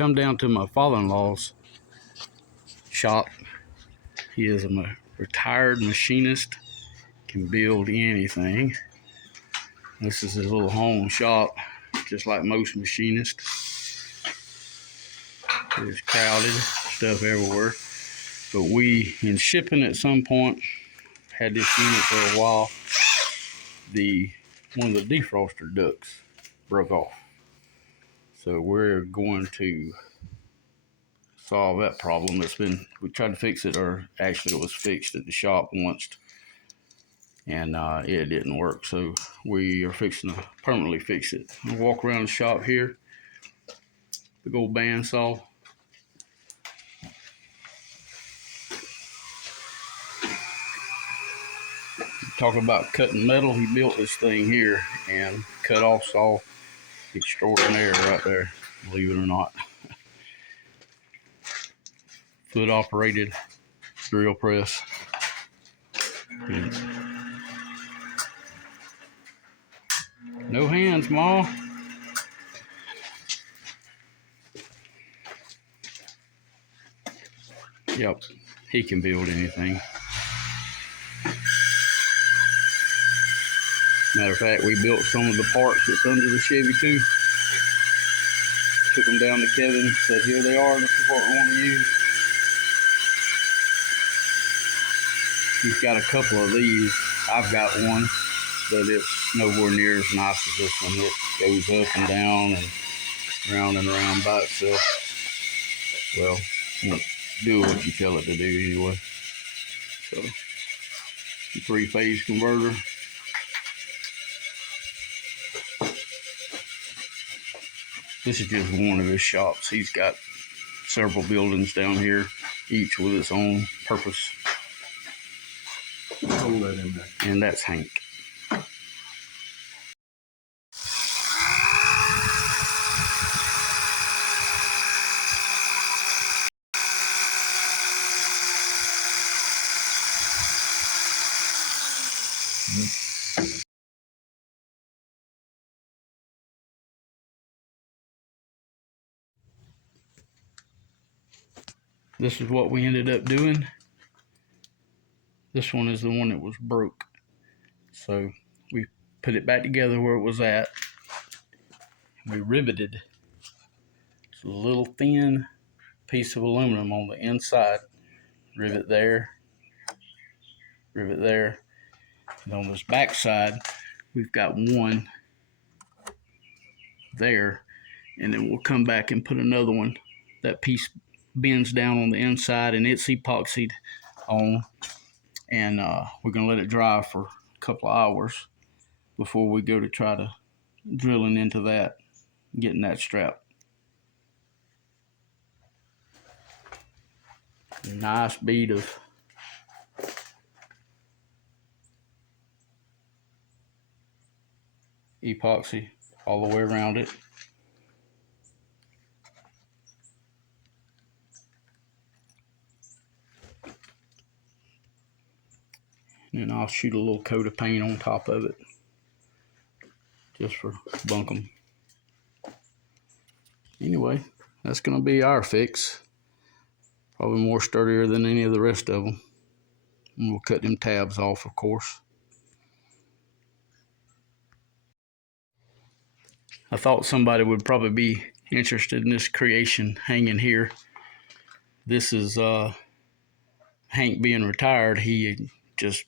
come down to my father-in-law's shop. He is a retired machinist, can build anything. This is his little home shop, just like most machinists. It's crowded, stuff everywhere. But we, in shipping at some point, had this unit for a while. One of the defroster ducts broke off. So we're going to solve that problem. We tried to fix it, or actually it was fixed at the shop once, and it didn't work. So we are fixing to permanently fix it. I'll walk around the shop here. Big old bandsaw. Talking about cutting metal, he built this thing here, and cut off saw extraordinaire right there, believe it or not. Foot operated drill press. No hands, Ma. Yep, he can build anything. Matter of fact, we built some of the parts that's under the Chevy too. Took them down to Kevin, said, here they are, this is what we want to use. He's got a couple of these. I've got one, but it's nowhere near as nice as this one. It goes up and down and around by itself. Well, do what you tell it to do anyway. So, 3-phase converter. This is just one of his shops. He's got several buildings down here, each with its own purpose. Hold that in there. And that's Hank. This is what we ended up doing. This one is the one that was broke. So we put it back together where it was at. We riveted. It's a little thin piece of aluminum on the inside. Rivet there. Rivet there. And on this back side, we've got one there. And then we'll come back and put another one. That piece bends down on the inside and it's epoxied on. And we're going to let it dry for a couple of hours before we go to try to drilling into that, getting that strap. Nice bead of epoxy all the way around it. And then I'll shoot a little coat of paint on top of it, just for bunkum. Anyway, that's going to be our fix. Probably more sturdier than any of the rest of them. And we'll cut them tabs off, of course. I thought somebody would probably be interested in this creation hanging here. This is Hank being retired. He just,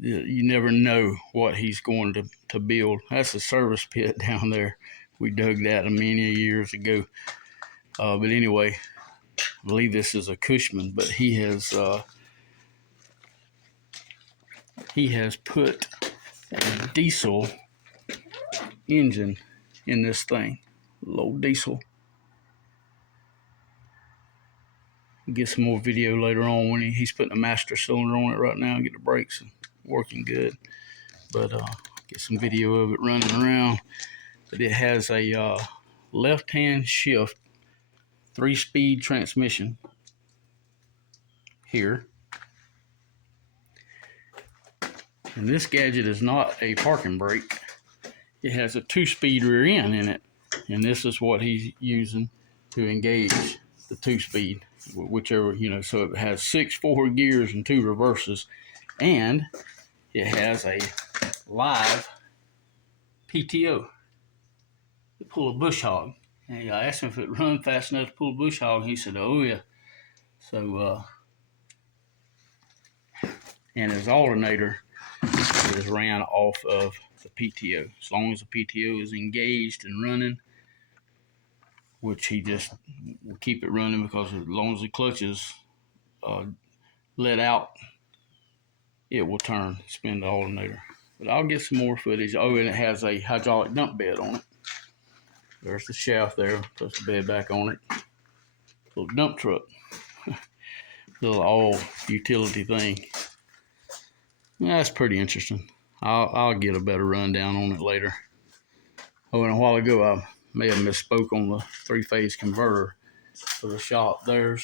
you never know what he's going to build. That's a service pit down there. We dug that many years ago. But anyway, I believe this is a Cushman, but he has put a diesel engine in this thing. Low diesel. Get some more video later on when he's putting a master cylinder on it right now and get the brakes working good. But get some video of it running around. But it has a left-hand shift 3-speed transmission here. And this gadget is not a parking brake. It has a 2-speed rear end in it. And this is what he's using to engage the 2-speed, whichever, so it has 6 forward gears and 2 reverses, and it has a live PTO to pull a bush hog. And I asked him if it run fast enough to pull a bush hog, and he said, oh yeah. So, and his alternator is ran off of the PTO. As long as the PTO is engaged and running, which he just will keep it running, because as long as the clutch is let out, it will spin the alternator. But I'll get some more footage. Oh, and it has a hydraulic dump bed on it. There's the shaft there, puts the bed back on it. Little dump truck. Little all utility thing. Yeah, that's pretty interesting. I'll get a better rundown on it later. Oh, and a while ago I may have misspoke on the 3-phase converter for the shop. There's